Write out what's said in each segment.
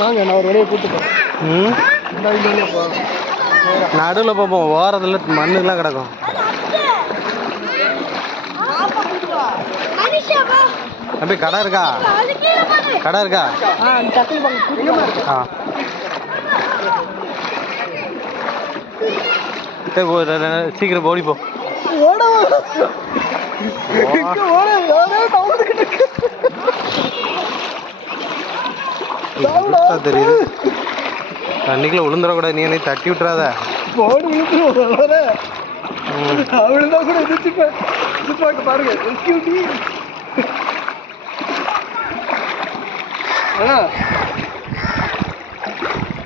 வாங்க நான் ஒரு வழியை கூப்பிட்டு போகிறேன். நடுவில் பார்ப்போம், ஓரத்தில் மண்ணுலாம் கிடக்கும். தம்பி கடை இருக்கா? கடை இருக்கா? ஆ சீக்கிரம் ஓடிப்போ. தெரியுது தண்ணிக்குள்ள விழுந்துடக்கூடாது. நீ என்னை தட்டி விட்டுறாத. விழுந்தா கூட எதிர்த்து பாருங்க.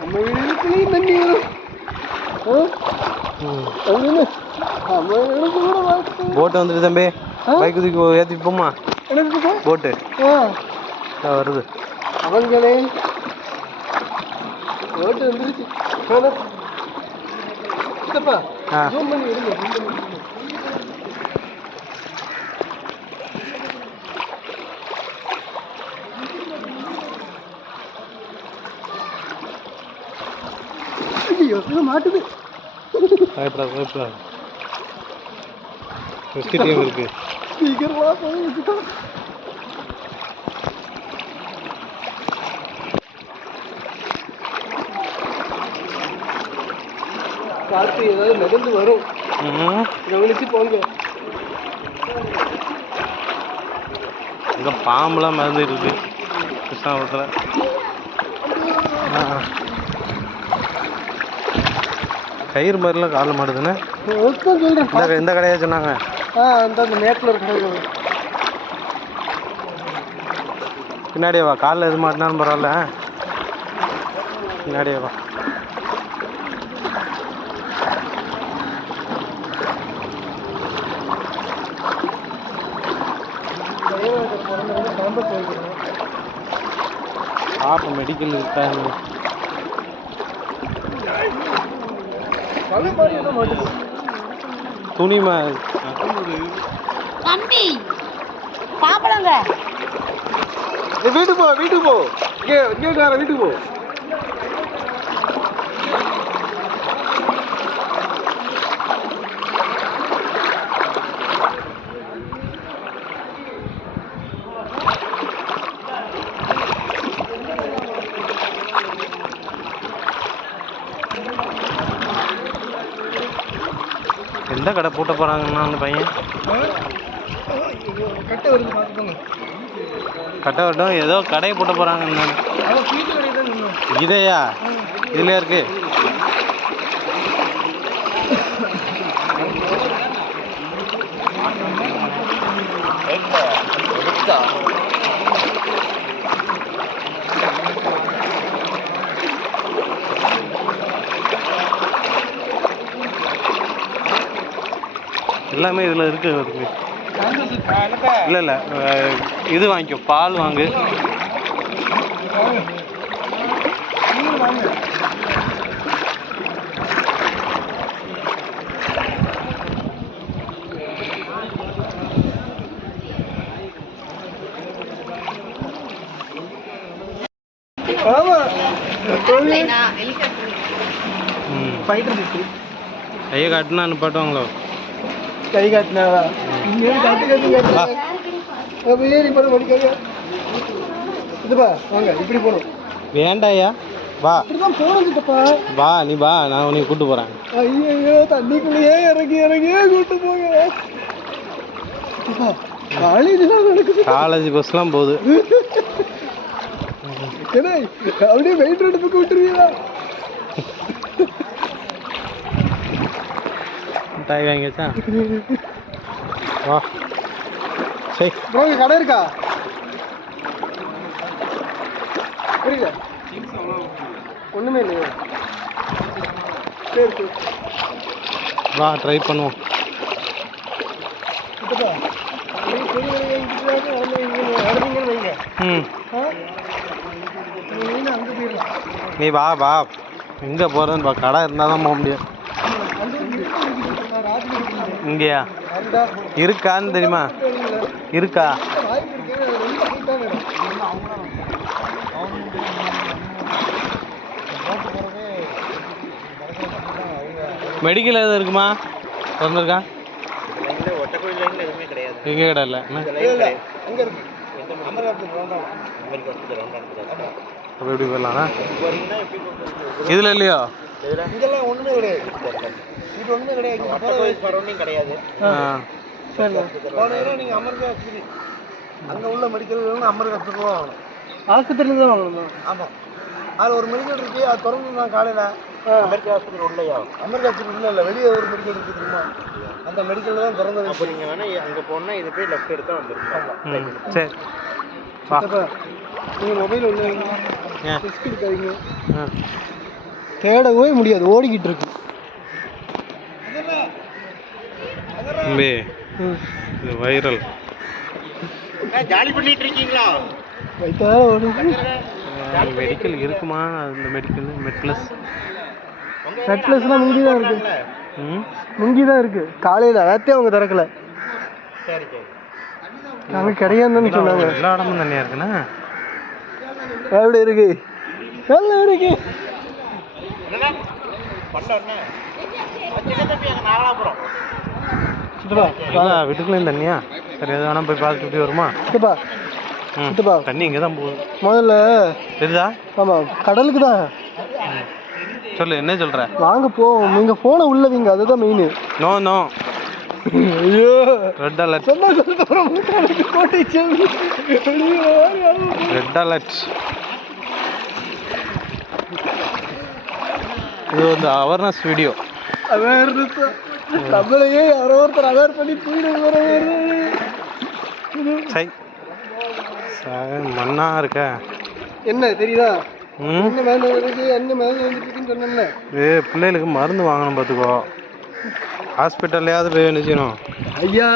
நம்ம வீட்டுலையும் தண்ணி வரும். போட்டு வந்துட்டு தம்பி, பைக் தூக்கி ஏற்றி போமா. போட்டு வருது. அவங்களே போட்டு வந்துருச்சு. மாட்டுது. இருக்கு காற்று ஏதாவது நடந்து வரும், கவனிச்சு போங்க. இங்க பாம்புலாம் மறந்துட்டு இருக்கு கிருஷ்ணாபுரத்துல. கயிறு மாதிரிலாம் கால மாட்டுதுன்னு இந்த கடையா சொன்னாங்க. அந்த மேட்டில் இருக்க பின்னாடியே வா. காலில் எது மாட்டினாலும் பரவாயில்ல, பின்னாடியே வா. பாப்பா மெடிக்கல் இருக்கா? துணிமா தம்பி பாப்பலங்க. வீட்டுக்கு போ, வீட்டுக்கு போ. வீட்டுக்கு போ. எந்த கடை பூட்ட போகிறாங்கன்னா அந்த பையன் கட்டை வருது பார்த்துக்கோங்க. கட்டை வரட்டும், ஏதோ கடையை பூட்ட போகிறாங்க. இதையா? இதுலையா இருக்கு? எல்லாமே இதில் இருக்குது. இல்லை இல்லை, இது வாங்கிக்கோ, பால் வாங்கு. கையை காட்டினா அனுப்பாட்டுவாங்களோ? கை காட்டினாவா? வாங்க இப்படி போகணும். வேண்டாயா, வா போனதுப்பா. நீ வா, நான் உன்னை கூட்டு போறேன். ஐயோ தண்ணிக்குள்ளேயே இறங்கியே கூட்டு போங்க. காலேஜ் பஸ்லாம் போகுது. அப்படியே மெயின் ரோடு பக்கம் விட்டுருவீங்களா? மிட்டாய் வாங்கிச்சா? வா. சரி ப்ரோ, இங்கே கடை இருக்கா? புரியல, ஒன்றுமே இல்லையா? சரி சரி, வா ட்ரை பண்ணுவோம். நீ வா வா, எங்கே போகிறதுன்னு பா. கடை இருந்தால் தான் போக முடியும். இங்கேயா இருக்கான்னு தெரியுமா? இருக்கா? மெடிக்கல் எதுவும் இருக்குமா? திறந்துருக்கா? ஒட்டக்கோயில் லைன்ல எதுவுமே கிடையாது. எங்கே கடை இல்லை அங்க இருக்கு. அமர்நாத் ரவுண்டான அப்போ எப்படி போயிடலாண்ணா? இதில் இல்லையோ? இங்கெல்லாம் ஒண்ணுமே கிடையாது. இது ஒண்ணுமே கிடையாது. ஒட்டக்கோயில் சரௌண்டிங் கிடையாது. சரி போனீங்கன்னா நீங்க அமர்நாத் ஆஸ்பத்திரி அங்க உள்ள மெடிக்கல் அமர்நாத் ஆஸ்பத்திரி வாங்கணும். ஆஸ்பத்திரியில் தான் வாங்கணும். ஆமா, அது ஒரு மெடிக்கல் இருக்கு. அது திறந்து நான் காலையில அமெரிக்கா ஆஸ்பத்திரி உள்ளயா? அமெரிக்கா ஆஸ்பத்திரி இல்லை, வெளியே ஒரு மெடிக்கல் இருக்கு தெரியுமா? அந்த மெடிக்கல்ல தான் திறந்தது. அப்போ நீங்க வேணா அங்க போனா இது போய் லெஃப்ட் எடுத்தா வந்துருக்கும். சரி நீங்க மொபைல் ஒன்று ஏன் ரிஸ்க் எடுக்காதீங்க. தேடவே முடியாது, ஓடிக்கிட்டு இருக்கு. தம்பி இது வைரல். ஜாலி பண்ணிட்டு இருக்கீங்களா? மெடிக்கல் இருக்குமா? அந்த மெடிக்கல் மெட்ப்ளஸ் மெட்ப்ளஸ்லாம் முங்கி தான் இருக்கு. முங்கி தான் இருக்கு. காலையில் அதாத்தே அவங்க திறக்கல. சரி சரி, நாங்கள் கிடையாதுன்னு சொன்னாங்க. எல்லா இடமும் தனியாக இருக்குண்ணா. எப்படி இருக்கு? நல்லா இருக்கு. வீட்டுக்குள்ளேயும் தண்ணியா? சரி, எது வேணா போய் பார்த்துட்டு எப்படி வருமா? சித்தப்பா சித்தப்பா, தண்ணி இங்கே தான் போகுது முதல்ல. தெரியுதா? ஆமாம், கடலுக்கு தான். சொல்லு, என்ன சொல்கிற? வாங்க போவோம். நீங்கள் ஃபோனை உள்ள வைங்க, அதுதான் மெயின். No no. ஐயோ, ரெட் அலர்ட். Red alert. இது வந்து அவேர்னஸ் வீடியோ. அவேர்னஸ் நம்மளையே யாரோ ஒருத்தர் அவேர் பண்ணி போயிடுங்க. சை மண்ணா இருக்க. என்ன தெரியுதா? என்ன மேலே இருக்கு, என்ன மேலே வந்துருக்குன்னு சொன்னேன்ல. பிள்ளைகளுக்கு மருந்து வாங்கணும் பார்த்துக்கோ. ஹாஸ்பிட்டல்லையாவது போய் என்ன செய்யணும்? ஐயா